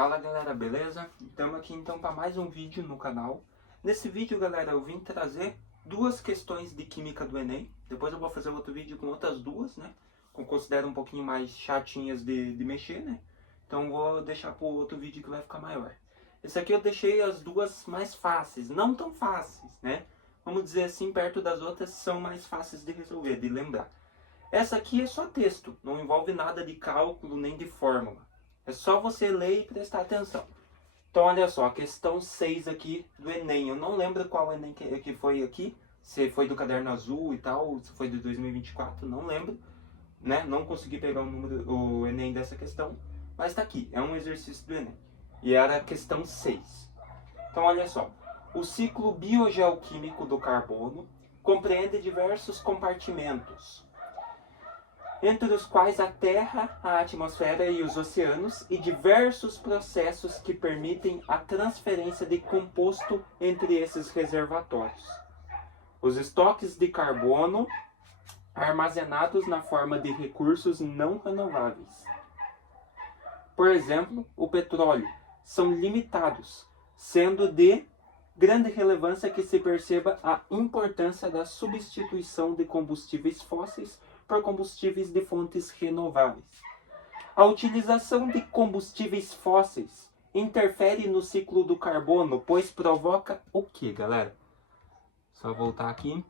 Fala galera, beleza? Estamos aqui então para mais um vídeo no canal. Nesse vídeo, galera, eu vim trazer duas questões de química do Enem. Depois eu vou fazer outro vídeo com outras duas, né? Que eu considero um pouquinho mais chatinhas de mexer, né? Então vou deixar para o outro vídeo que vai ficar maior. Esse aqui eu deixei as duas mais fáceis, não tão fáceis, né? Vamos dizer assim, perto das outras são mais fáceis de resolver, de lembrar. Essa aqui é só texto, não envolve nada de cálculo nem de fórmula. É só você ler e prestar atenção. Então olha só, a questão 6 aqui do Enem. Eu não lembro qual Enem que foi aqui. Se foi do caderno azul e tal, se foi de 2024, não lembro. Né? Não consegui pegar o Enem dessa questão. Mas tá aqui, é um exercício do Enem. E era a questão 6. Então olha só. O ciclo biogeoquímico do carbono compreende diversos compartimentos, entre os quais a Terra, a atmosfera e os oceanos, e diversos processos que permitem a transferência de composto entre esses reservatórios. Os estoques de carbono armazenados na forma de recursos não renováveis. Por exemplo, o petróleo, são limitados, sendo de grande relevância que se perceba a importância da substituição de combustíveis fósseis por combustíveis de fontes renováveis. A utilização de combustíveis fósseis interfere no ciclo do carbono, pois provoca o que, galera? Só voltar aqui.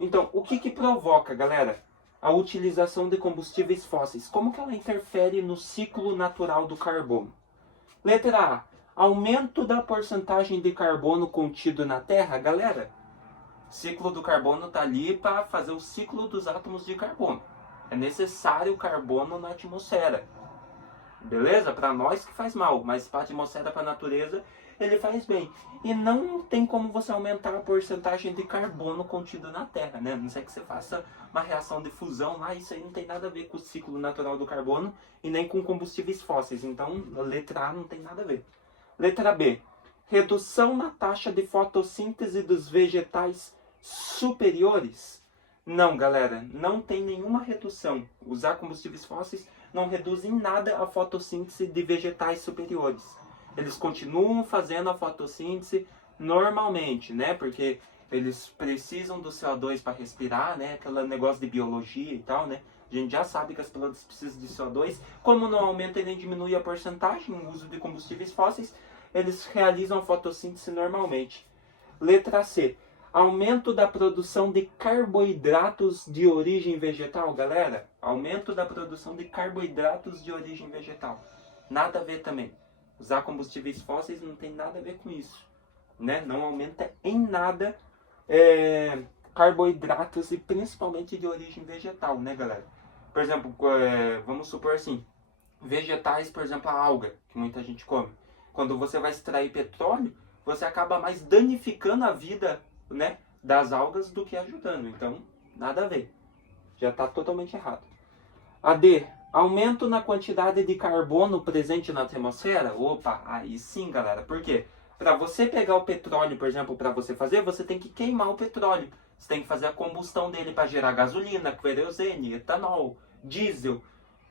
Então, o que provoca, galera, a utilização de combustíveis fósseis? Como que ela interfere no ciclo natural do carbono? Letra A. Aumento da porcentagem de carbono contido na Terra. Galera, o ciclo do carbono está ali para fazer o ciclo dos átomos de carbono. É necessário carbono na atmosfera. Beleza? Para nós que faz mal, mas para a atmosfera, para a natureza, ele faz bem. E não tem como você aumentar a porcentagem de carbono contido na Terra, né? Não sei que você faça uma reação de fusão lá, isso aí não tem nada a ver com o ciclo natural do carbono e nem com combustíveis fósseis. Então, a letra A não tem nada a ver. Letra B. Redução na taxa de fotossíntese dos vegetais superiores? Não, galera, não tem nenhuma redução. Usar combustíveis fósseis não reduz em nada a fotossíntese de vegetais superiores. Eles continuam fazendo a fotossíntese normalmente, né? Porque eles precisam do CO2 para respirar, né? Aquele negócio de biologia e tal, né? A gente já sabe que as plantas precisam de CO2. Como não aumenta e nem diminui a porcentagem, o uso de combustíveis fósseis, eles realizam a fotossíntese normalmente. Letra C. Aumento da produção de carboidratos de origem vegetal, galera. Aumento da produção de carboidratos de origem vegetal. Nada a ver também. Usar combustíveis fósseis não tem nada a ver com isso, né? Não aumenta em nada carboidratos e principalmente de origem vegetal, né, galera? Por exemplo, vamos supor assim, vegetais, por exemplo, a alga, que muita gente come. Quando você vai extrair petróleo, você acaba mais danificando a vida, né, das algas do que ajudando. Então, nada a ver. Já está totalmente errado. A D. Aumento na quantidade de carbono presente na atmosfera? Opa, aí sim, galera. Por quê? Para você pegar o petróleo, por exemplo, para você fazer, você tem que queimar o petróleo. Você tem que fazer a combustão dele para gerar gasolina, querosene, etanol, diesel.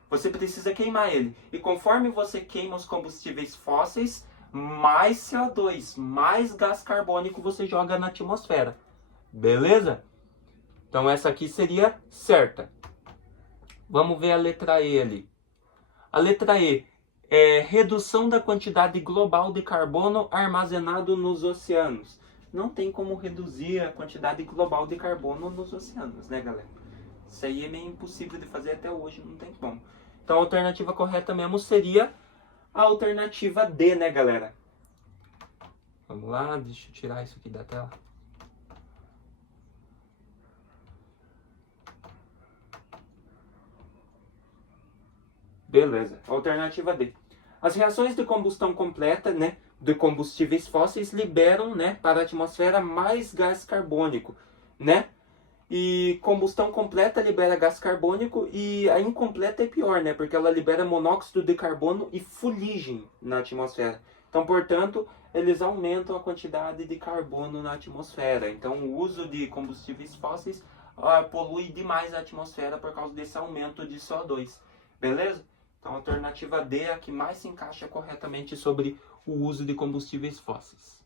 Você precisa queimar ele. E conforme você queima os combustíveis fósseis, mais CO2, mais gás carbônico você joga na atmosfera. Beleza? Então essa aqui seria certa. Vamos ver a letra E ali. A letra E é redução da quantidade global de carbono armazenado nos oceanos. Não tem como reduzir a quantidade global de carbono nos oceanos, né, galera? Isso aí é meio impossível de fazer até hoje, não tem como. Então a alternativa correta mesmo seria a alternativa D, né, galera? Vamos lá, deixa eu tirar isso aqui da tela. Beleza, alternativa D. As reações de combustão completa, né, de combustíveis fósseis liberam, né, para a atmosfera mais gás carbônico, né? E combustão completa libera gás carbônico e a incompleta é pior, né? Porque ela libera monóxido de carbono e fuligem na atmosfera. Então, portanto, eles aumentam a quantidade de carbono na atmosfera. Então, o uso de combustíveis fósseis polui demais a atmosfera por causa desse aumento de CO2. Beleza? Então a alternativa D é a que mais se encaixa corretamente sobre o uso de combustíveis fósseis.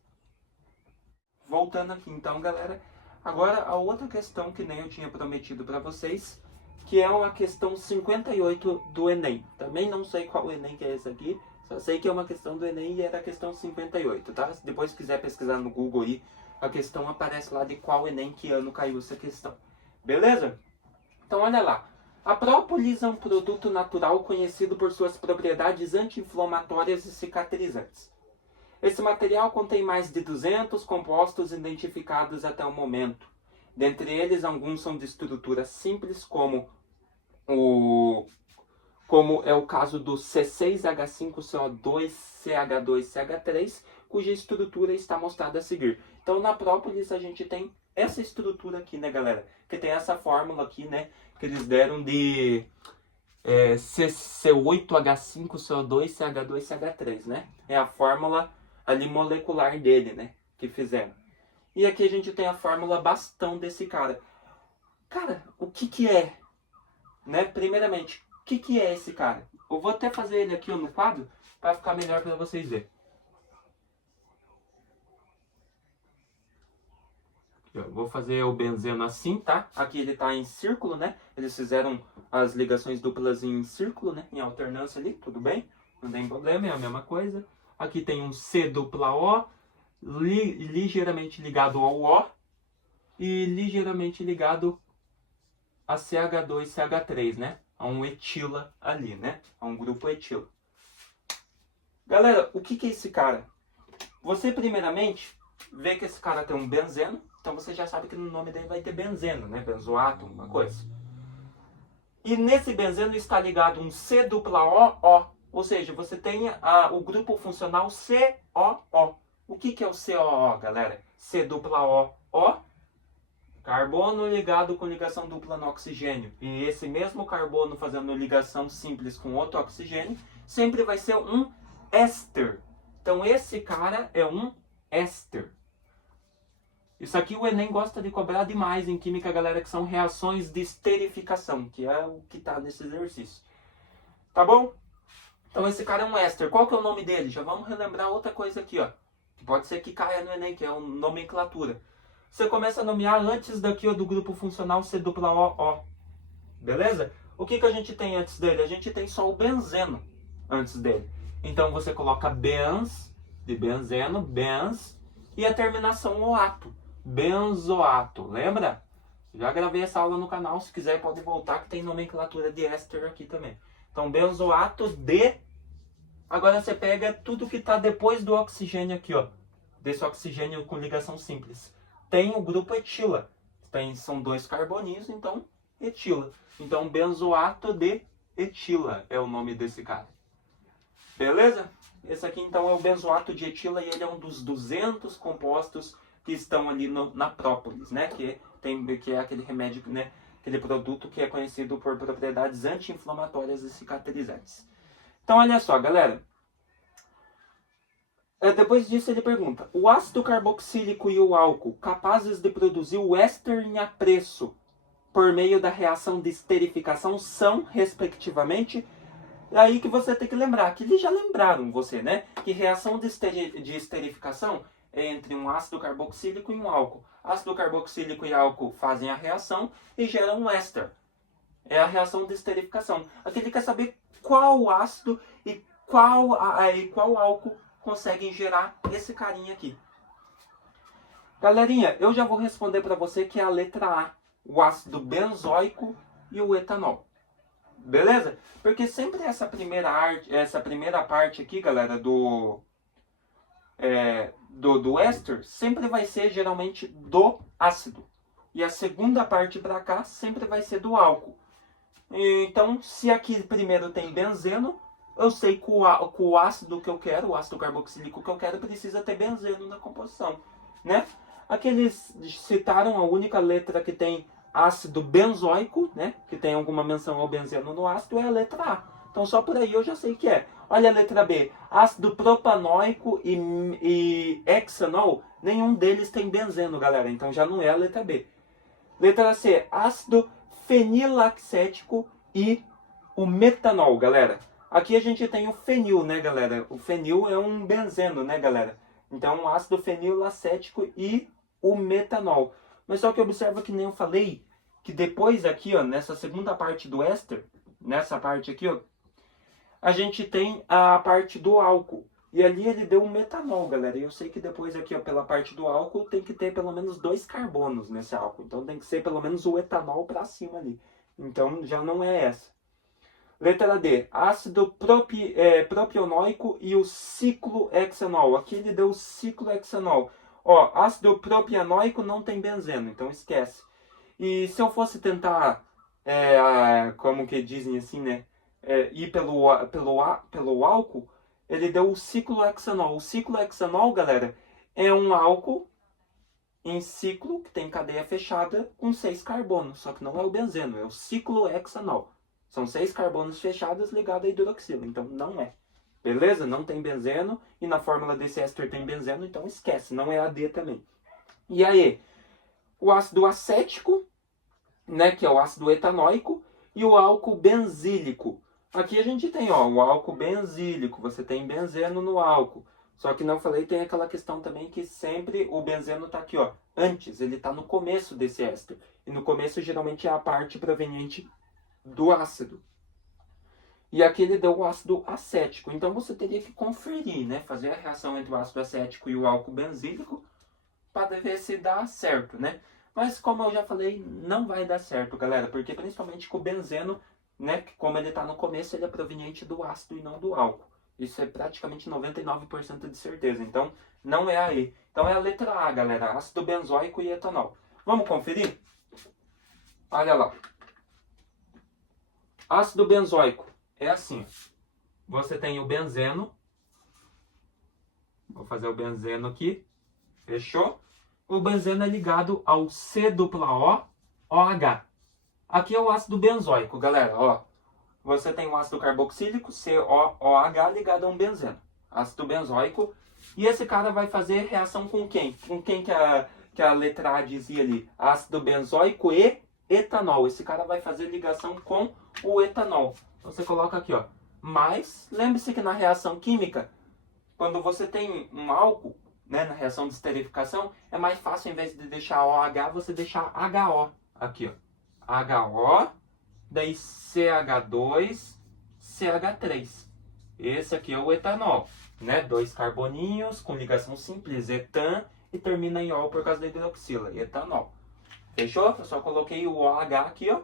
Voltando aqui então, galera, agora a outra questão que nem eu tinha prometido para vocês, que é a questão 58 do Enem. Também não sei qual Enem que é esse aqui, só sei que é uma questão do Enem e era a questão 58, tá? Se depois quiser pesquisar no Google aí, a questão aparece lá de qual Enem, que ano caiu essa questão. Beleza? Então olha lá. A própolis é um produto natural conhecido por suas propriedades anti-inflamatórias e cicatrizantes. Esse material contém mais de 200 compostos identificados até o momento. Dentre eles, alguns são de estrutura simples, como é o caso do C6H5CO2CH2CH3, cuja estrutura está mostrada a seguir. Então, na própolis, a gente tem essa estrutura aqui, né, galera? Que tem essa fórmula aqui, né, que eles deram de C8H5CO2CH2CH3, né? É a fórmula ali molecular dele, né, que fizeram. E aqui a gente tem a fórmula bastão desse cara. Cara, o que é? Né? Primeiramente, o que é esse cara? Eu vou até fazer ele aqui no quadro para ficar melhor para vocês verem. Eu vou fazer o benzeno assim, tá? Aqui ele tá em círculo, né? Eles fizeram as ligações duplas em círculo, né? Em alternância ali, tudo bem? Não tem problema, é a mesma coisa. Aqui tem um C dupla O, ligeiramente ligado ao O e ligeiramente ligado a CH2CH3, né? A um etila ali, né? A um grupo etila. Galera, o que é esse cara? Você primeiramente vê que esse cara tem um benzeno, então você já sabe que no nome dele vai ter benzeno, né? Benzoato, uma coisa. E nesse benzeno está ligado um C dupla O, ou seja, você tem o grupo funcional COO. O que é o COO, galera? C dupla O, carbono ligado com ligação dupla no oxigênio. E esse mesmo carbono fazendo ligação simples com outro oxigênio, sempre vai ser um éster. Então esse cara é um éster. Isso aqui o Enem gosta de cobrar demais em química, galera, que são reações de esterificação, que é o que está nesse exercício. Tá bom? Então esse cara é um éster. Qual que é o nome dele? Já vamos relembrar outra coisa aqui, ó. Que pode ser que caia no Enem, que é a nomenclatura. Você começa a nomear antes daqui, ó, do grupo funcional C dupla O. Beleza? O que a gente tem antes dele? A gente tem só o benzeno antes dele. Então você coloca benz, de benzeno, benz, e a terminação oato. Benzoato. Lembra? Já gravei essa aula no canal. Se quiser pode voltar, que tem nomenclatura de éster aqui também. Então benzoato de... Agora você pega tudo que está depois do oxigênio aqui, ó. Desse oxigênio com ligação simples. Tem o grupo etila. São 2 carboninhos, então etila. Então benzoato de etila é o nome desse cara. Beleza? Esse aqui então é o benzoato de etila e ele é um dos 200 compostos que estão ali na própolis, né? Que é aquele remédio, né? Aquele produto que é conhecido por propriedades anti-inflamatórias e cicatrizantes. Então olha só, galera. Depois disso ele pergunta: o ácido carboxílico e o álcool capazes de produzir o éster em apreço por meio da reação de esterificação são, respectivamente... É aí que você tem que lembrar, que eles já lembraram você, né? Que reação de esterificação é entre um ácido carboxílico e um álcool. Ácido carboxílico e álcool fazem a reação e geram um éster. É a reação de esterificação. Aqui ele quer saber qual ácido e qual álcool conseguem gerar esse carinha aqui. Galerinha, eu já vou responder para você que é a letra A. O ácido benzoico e o etanol. Beleza? Porque sempre essa primeira parte aqui, galera, do éster, sempre vai ser geralmente do ácido. E a segunda parte para cá sempre vai ser do álcool. Então, se aqui primeiro tem benzeno, eu sei que o ácido que eu quero, o ácido carboxílico que eu quero, precisa ter benzeno na composição, né? Aqui eles citaram a única letra que tem ácido benzoico, né, que tem alguma menção ao benzeno no ácido, é a letra A. Então só por aí eu já sei que é. Olha a letra B. Ácido propanoico e hexanol, nenhum deles tem benzeno, galera. Então já não é a letra B. Letra C. Ácido fenilaxético e o metanol, galera. Aqui a gente tem o fenil, né, galera? O fenil é um benzeno, né, galera? Então, o ácido fenilacético e o metanol. Mas só que observa que nem eu falei, que depois aqui, ó, nessa segunda parte do éster, nessa parte aqui, ó, a gente tem a parte do álcool. E ali ele deu um metanol, galera. E eu sei que depois aqui, ó, pela parte do álcool, tem que ter pelo menos 2 carbonos nesse álcool. Então tem que ser pelo menos o etanol para cima ali. Então já não é essa. Letra D, ácido propionóico e o ciclohexanol. Aqui ele deu o ciclohexanol. Ó, ácido propianoico não tem benzeno, então esquece. E se eu fosse tentar, como que dizem assim, né? Ir pelo álcool, ele deu o ciclohexanol. O ciclohexanol, galera, é um álcool em ciclo, que tem cadeia fechada, com 6 carbonos. Só que não é o benzeno, é o ciclohexanol. São 6 carbonos fechados ligados à hidroxila, então não é. Beleza? Não tem benzeno, e na fórmula desse éster tem benzeno, então esquece, não é AD também. E aí, o ácido acético, né, que é o ácido etanóico, e o álcool benzílico. Aqui a gente tem, ó, o álcool benzílico, você tem benzeno no álcool. Só que não falei, tem aquela questão também que sempre o benzeno está aqui, ó, antes, ele está no começo desse éster. E no começo geralmente é a parte proveniente do ácido. E aqui ele deu o ácido acético. Então você teria que conferir, né, fazer a reação entre o ácido acético e o álcool benzílico para ver se dá certo, né? Mas como eu já falei, não vai dar certo, galera, porque principalmente com o benzeno, né, que como ele está no começo, ele é proveniente do ácido e não do álcool. Isso é praticamente 99% de certeza. Então, não é a E. Então é a letra A, galera. Ácido benzoico e etanol. Vamos conferir? Olha lá. Ácido benzoico é assim. Você tem o benzeno. Vou fazer o benzeno aqui. Fechou? O benzeno é ligado ao C-O-OH. Aqui é o ácido benzoico, galera. Ó, você tem o ácido carboxílico, COOH, ligado a um benzeno. Ácido benzoico. E esse cara vai fazer reação com quem? Com quem que a letra A dizia ali? Ácido benzoico e etanol. Esse cara vai fazer ligação com o etanol. Então você coloca aqui, ó. Mas, lembre-se que na reação química, quando você tem um álcool, né, na reação de esterificação, é mais fácil, em vez de deixar OH, você deixar HO. Aqui, ó. HO, daí CH2, CH3. Esse aqui é o etanol, né? 2 carboninhos com ligação simples, etan, e termina em O por causa da hidroxila, etanol. Fechou? Eu só coloquei o OH aqui, ó.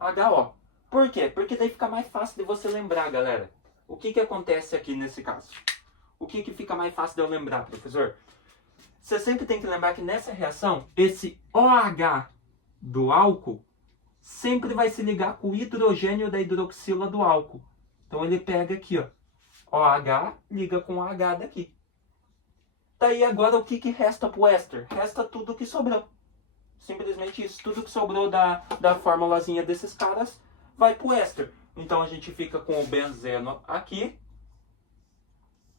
HO. Por quê? Porque daí fica mais fácil de você lembrar, galera. O que acontece aqui nesse caso? O que fica mais fácil de eu lembrar, professor? Você sempre tem que lembrar que nessa reação, esse OH do álcool sempre vai se ligar com o hidrogênio da hidroxila do álcool. Então ele pega aqui, ó. OH liga com o H daqui. Daí agora o que resta pro éster? Resta tudo que sobrou. Simplesmente isso. Tudo que sobrou da formulazinha desses caras vai pro éster. Então a gente fica com o benzeno aqui.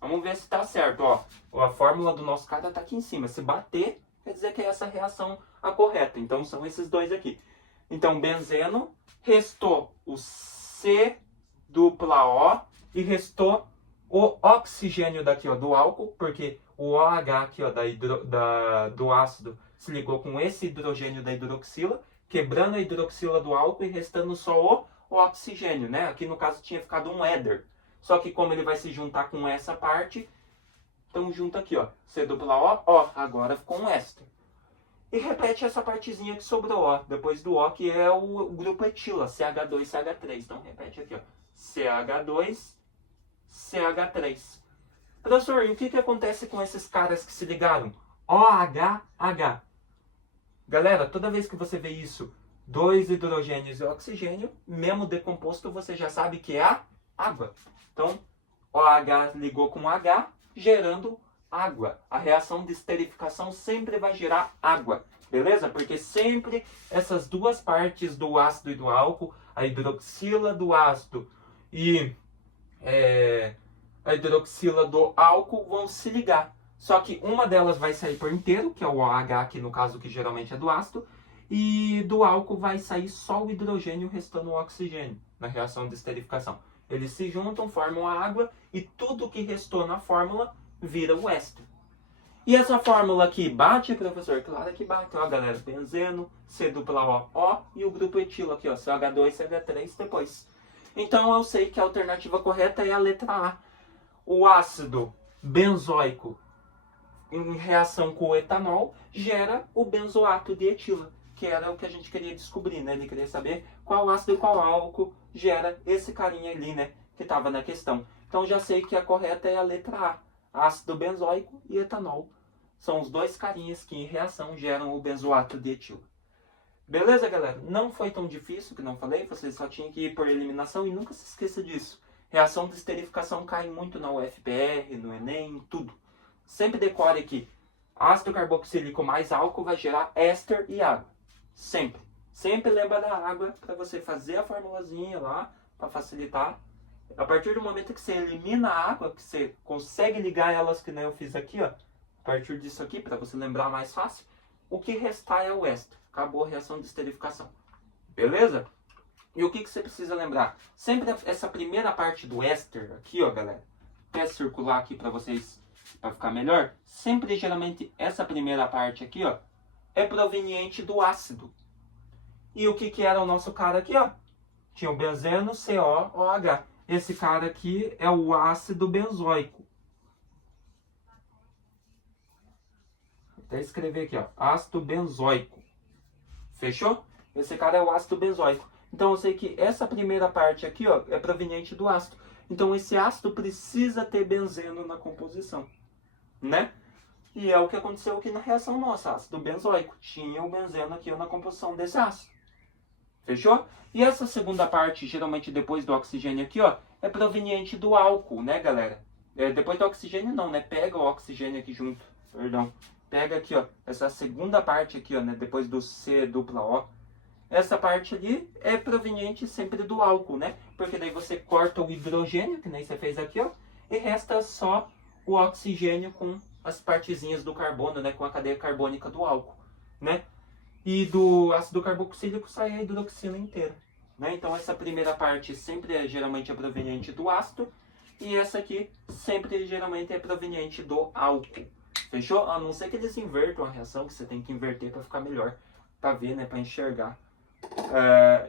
Vamos ver se tá certo, ó. A fórmula do nosso cara tá aqui em cima. Se bater, quer dizer que é essa reação a correta. Então são esses dois aqui. Então benzeno, restou o C dupla O e restou o oxigênio daqui, ó, do álcool, porque o OH aqui, ó, do ácido se ligou com esse hidrogênio da hidroxila, quebrando a hidroxila do álcool e restando só o oxigênio, né? Aqui no caso tinha ficado um éter. Só que como ele vai se juntar com essa parte, então junta aqui, ó, C dupla O, ó, agora ficou um éster. E repete essa partezinha que sobrou, ó, depois do O, que é o grupo etila, CH2, CH3. Então repete aqui, ó, CH2, CH3. Professor, e o que acontece com esses caras que se ligaram? OH. Galera, toda vez que você vê isso, 2 hidrogênios e oxigênio, mesmo decomposto, você já sabe que é a água. Então, OH ligou com H, gerando água. A reação de esterificação sempre vai gerar água, beleza? Porque sempre essas duas partes do ácido e do álcool, a hidroxila do ácido e a hidroxila do álcool vão se ligar. Só que uma delas vai sair por inteiro, que é o OH, aqui no caso que geralmente é do ácido, e do álcool vai sair só o hidrogênio, restando o oxigênio na reação de esterificação. Eles se juntam, formam a água e tudo que restou na fórmula vira o éster. E essa fórmula aqui bate, professor? Claro que bate, ó, galera. Benzeno, C dupla O e o grupo etilo aqui, ó, CH2, CH3 depois. Então eu sei que a alternativa correta é a letra A. O ácido benzoico em reação com o etanol gera o benzoato de etila, que era o que a gente queria descobrir, né? Ele queria saber qual ácido e qual álcool gera esse carinha ali, né? Que estava na questão. Então já sei que a correta é a letra A. Ácido benzoico e etanol. São os dois carinhas que em reação geram o benzoato de etilo. Beleza, galera? Não foi tão difícil, que não falei. Vocês só tinham que ir por eliminação e nunca se esqueça disso. Reação de esterificação cai muito na UFPR, no Enem, tudo. Sempre decore que ácido carboxílico mais álcool vai gerar éster e água. Sempre. Sempre lembra da água para você fazer a formulazinha lá, para facilitar. A partir do momento que você elimina a água, que você consegue ligar elas, que nem eu fiz aqui, ó. A partir disso aqui, para você lembrar mais fácil, o que restar é o éster. Acabou a reação de esterificação. Beleza? E o que você precisa lembrar? Sempre essa primeira parte do éster aqui, ó, galera. Até circular aqui para vocês, para ficar melhor. Sempre, geralmente, essa primeira parte aqui, ó, é proveniente do ácido. E o que era o nosso cara aqui, ó? Tinha o benzeno, COOH. Esse cara aqui é o ácido benzoico. Vou até escrever aqui, ó. Ácido benzoico. Fechou? Esse cara é o ácido benzoico. Então eu sei que essa primeira parte aqui, ó, é proveniente do ácido. Então esse ácido precisa ter benzeno na composição, né? E é o que aconteceu aqui na reação nossa, ácido benzoico. Tinha o benzeno aqui na composição desse ácido. Fechou? E essa segunda parte, geralmente depois do oxigênio aqui, ó, é proveniente do álcool, né, galera? Depois do oxigênio não, né? Pega o oxigênio aqui junto, perdão. Pega aqui, ó, essa segunda parte aqui, ó, né, depois do C dupla O. Essa parte ali é proveniente sempre do álcool, né? Porque daí você corta o hidrogênio, que nem você fez aqui, ó, e resta só o oxigênio com as partezinhas do carbono, né? Com a cadeia carbônica do álcool, né? E do ácido carboxílico sai a hidroxila inteira, né? Então essa primeira parte sempre geralmente é proveniente do ácido e essa aqui sempre geralmente é proveniente do álcool. Fechou? A não ser que eles invertam a reação, que você tem que inverter para ficar melhor, para ver, né? Para enxergar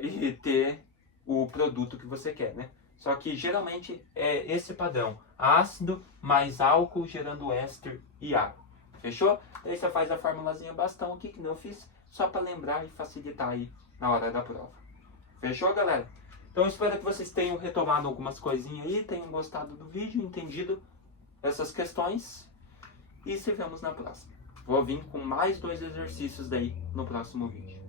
e ter o produto que você quer, né? Só que geralmente é esse padrão: ácido mais álcool gerando éster e água. Fechou? Aí você faz a formulazinha bastão aqui, que não eu fiz, só para lembrar e facilitar aí na hora da prova. Fechou, galera? Então espero que vocês tenham retomado algumas coisinhas aí, tenham gostado do vídeo, entendido essas questões. E se vemos na próxima. Vou vir com mais 2 exercícios daí no próximo vídeo.